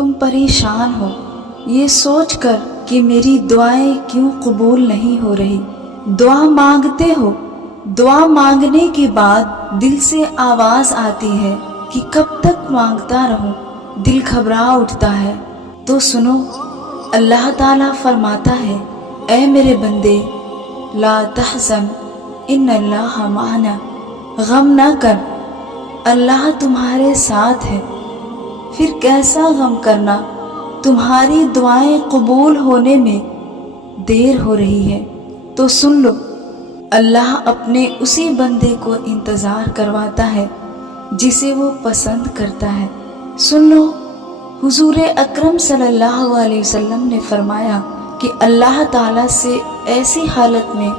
तुम परेशान हो ये सोचकर कि मेरी दुआएं क्यों कबूल नहीं हो रही। दुआ मांगते हो, दुआ मांगने के बाद दिल से आवाज आती है कि कब तक मांगता रहूं, दिल घबरा उठता है। तो सुनो, अल्लाह ताला फरमाता है, ऐ मेरे बंदे, ला तहज़न इन्नल्लाह माना, गम ना कर, अल्लाह तुम्हारे साथ है। फिर कैसा गम करना, तुम्हारी दुआएं कबूल होने में देर हो रही है। तो सुन लो, अल्लाह अपने उसी बंदे को इंतज़ार करवाता है जिसे वो पसंद करता है। सुन लो, हुजूर अकरम सल्लल्लाहु अलैहि वसल्लम ने फरमाया कि अल्लाह ताला से ऐसी हालत में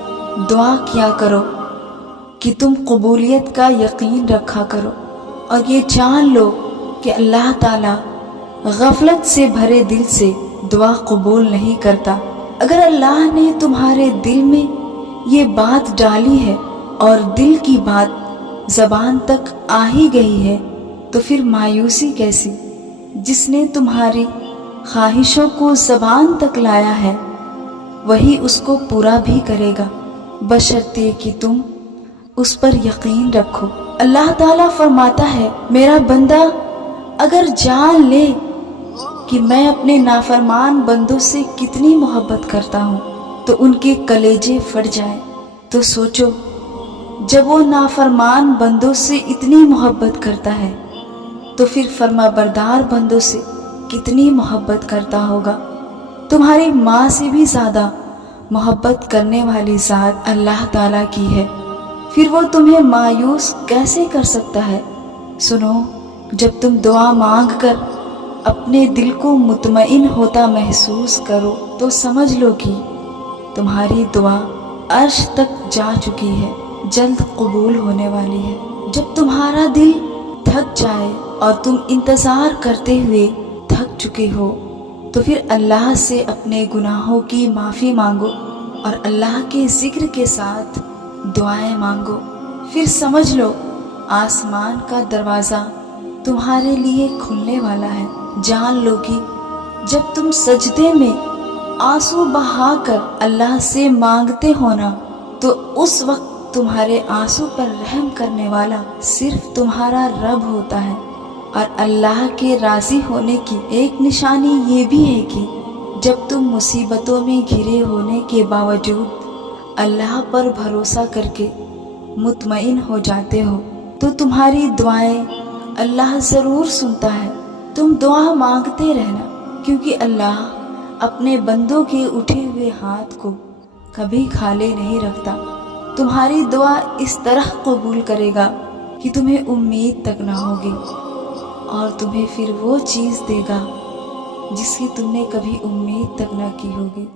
दुआ किया करो कि तुम कबूलियत का यकीन रखा करो और ये जान लो कि अल्लाह ताला गफलत से भरे दिल से दुआ कबूल नहीं करता। अगर अल्लाह ने तुम्हारे दिल में ये बात डाली है और दिल की बात ज़बान तक आ ही गई है, तो फिर मायूसी कैसी। जिसने तुम्हारी ख्वाहिशों को ज़बान तक लाया है वही उसको पूरा भी करेगा, बशर्ते कि तुम उस पर यकीन रखो। अल्लाह ताला फरमाता है, मेरा बंदा अगर जान ले कि मैं अपने नाफरमान बंदों से कितनी मोहब्बत करता हूँ तो उनके कलेजे फट जाए। तो सोचो, जब वो नाफरमान बंदों से इतनी मोहब्बत करता है तो फिर फरमाबरदार बंदों से कितनी मोहब्बत करता होगा। तुम्हारी माँ से भी ज़्यादा मोहब्बत करने वाली ज़ात अल्लाह ताला की है, फिर वो तुम्हें मायूस कैसे कर सकता है। सुनो, जब तुम दुआ मांग कर अपने दिल को मुतमईन होता महसूस करो तो समझ लो कि तुम्हारी दुआ अर्श तक जा चुकी है, जल्द कबूल होने वाली है। जब तुम्हारा दिल थक जाए और तुम इंतज़ार करते हुए थक चुके हो तो फिर अल्लाह से अपने गुनाहों की माफ़ी मांगो और अल्लाह के ज़िक्र के साथ दुआएं मांगो। फिर समझ लो, आसमान का दरवाज़ा तुम्हारे लिए खुलने वाला है। जान लो कि जब तुम सजदे में आंसू बहाकर अल्लाह से मांगते हो ना, तो उस वक्त तुम्हारे आंसू पर रहम करने वाला सिर्फ तुम्हारा रब होता है। और अल्लाह के राज़ी होने की एक निशानी ये भी है कि जब तुम मुसीबतों में घिरे होने के बावजूद अल्लाह पर भरोसा करके मुतमईन हो जाते हो तो तुम्हारी दुआएं अल्लाह ज़रूर सुनता है। तुम दुआ मांगते रहना, क्योंकि अल्लाह अपने बंदों के उठे हुए हाथ को कभी खाली नहीं रखता। तुम्हारी दुआ इस तरह कबूल करेगा कि तुम्हें उम्मीद तक ना होगी और तुम्हें फिर वो चीज़ देगा जिसकी तुमने कभी उम्मीद तक ना की होगी।